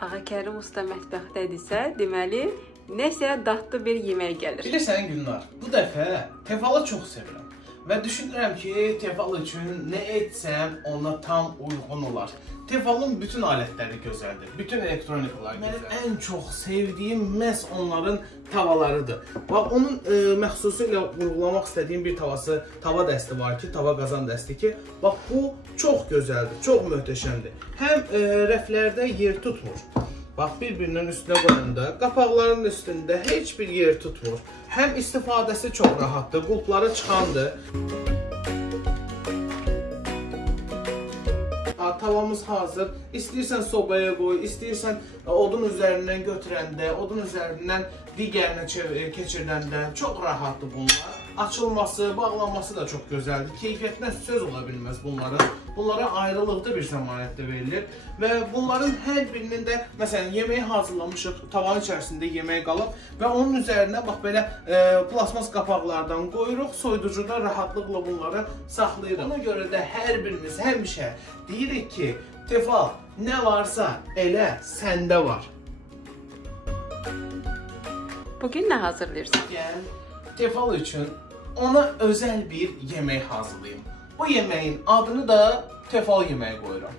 Ağakərim usta mətbəxdədirsə, deməli, nəsə dadlı bir yemək gəlir. Bilirsən Gülnar, bu dəfə tefalı çox sevirəm və düşünürəm ki, tefal üçün nə etsəm ona tam uyğun olar. Tefalın bütün alətləri gözəldir, bütün elektronikalar gözəldir. Mənim ən çox sevdiyim məhz onların tavalarıdır. Bax, onun məxsusilə vurğulamaq istədiyim bir tava dəsti var ki, tava qazan dəsti ki, bax, bu çox gözəldir, çox möhtəşəmdir. Həm rəflərdə yer tutmur. Bax, bir-birinin üstünə qoyanda, qapaqların üstündə heç bir yer tutmur. Həm istifadəsi çox rahatdır, qulpları çıxandır. Tavamız hazır. İstəyirsən sobaya qoy, istəyirsən odun üzərindən götürəndə, odun üzərindən digərinə keçirdəndə çox rahatdır bunlar. Açılması, bağlanması da çox gözəldir. Keyfiyyətindən söz ola bilməz bunların. Bunlara ayrılıqda bir zəmanətdə verilir və bunların hər birinin də, məsələn, yeməyi hazırlamışıq, tavanın içərisində yemək qalıb və onun üzərinə bax belə plasmas qapaqlardan qoyuruq, soyuducuda rahatlıqla bunları saxlayırıq. Ona görə də hər birimiz həmişə deyirik ki, tefal nə varsa elə səndə var. Bugün nə hazırlayırsan? Gəl, tefal üçün ona özəl bir yemək hazırlayayım. Bu yeməyin adını da tefal yeməyi qoyuram.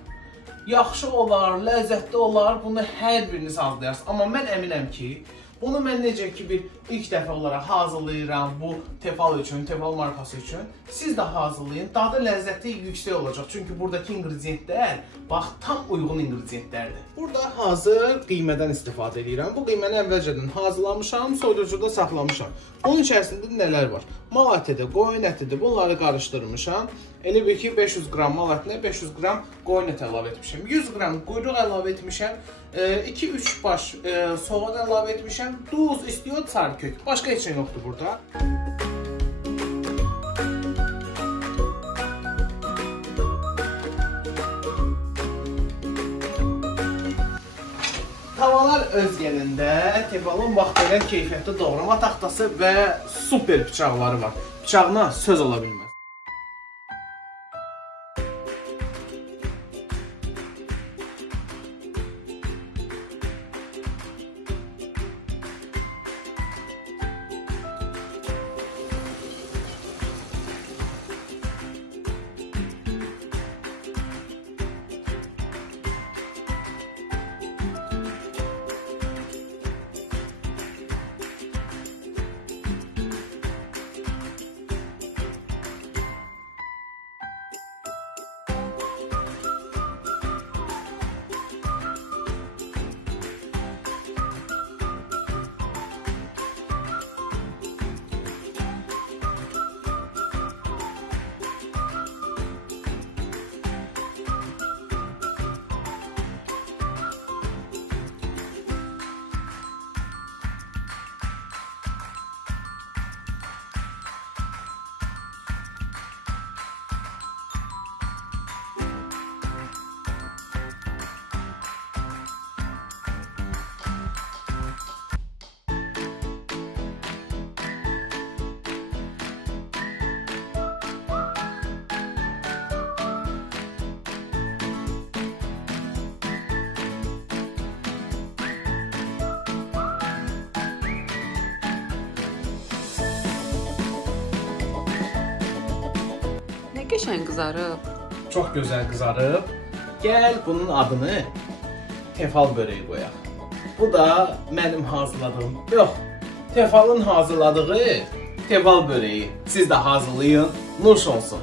Yaxşı olar, ləzzətli olar, bunu hər biriniz hazırlayarsınız. Amma mən əminəm ki, bunu mən necə ki bir ilk dəfə olaraq hazırlayıram bu tefal üçün, tefal markası üçün. Siz də hazırlayın, dadı ləzzəti yüksək olacaq. Çünki buradakı ingrediyentlər, bax, tam uyğun ingrediyentlərdir. Burada hazır qiymədən istifadə edirəm. Bu qiyməni əvvəlcədən hazırlamışam, soyuducuda saxlamışam. Bunun içərisində nələr var? Mal ətidir, qoyun ətidir, bunları qarışdırmışam. Elə bir ki, 500 qram mal ətinə 500 qram qoyun əti əlavə etmişəm. 100 qram quyruq əlavə etmişəm. 2-3 baş soğan əlavə etmişəm. Duz, istiot, sarı kök. Başqa heç nə yoxdur burada. Tavalar öz yerində, tefalın vaxt belə keyfiyyətli doğrama taxtası və super bıçaqları var. Bıçağına söz ola bilməz. Qəşəng qızarıb. Çox gözəl qızarıb. Gəl bunun adını tefal böreyi qoyaq. Bu da mənim hazırladığım, yox, tefalın hazırladığı tefal böreyi. Siz də hazırlayın, nuş olsun.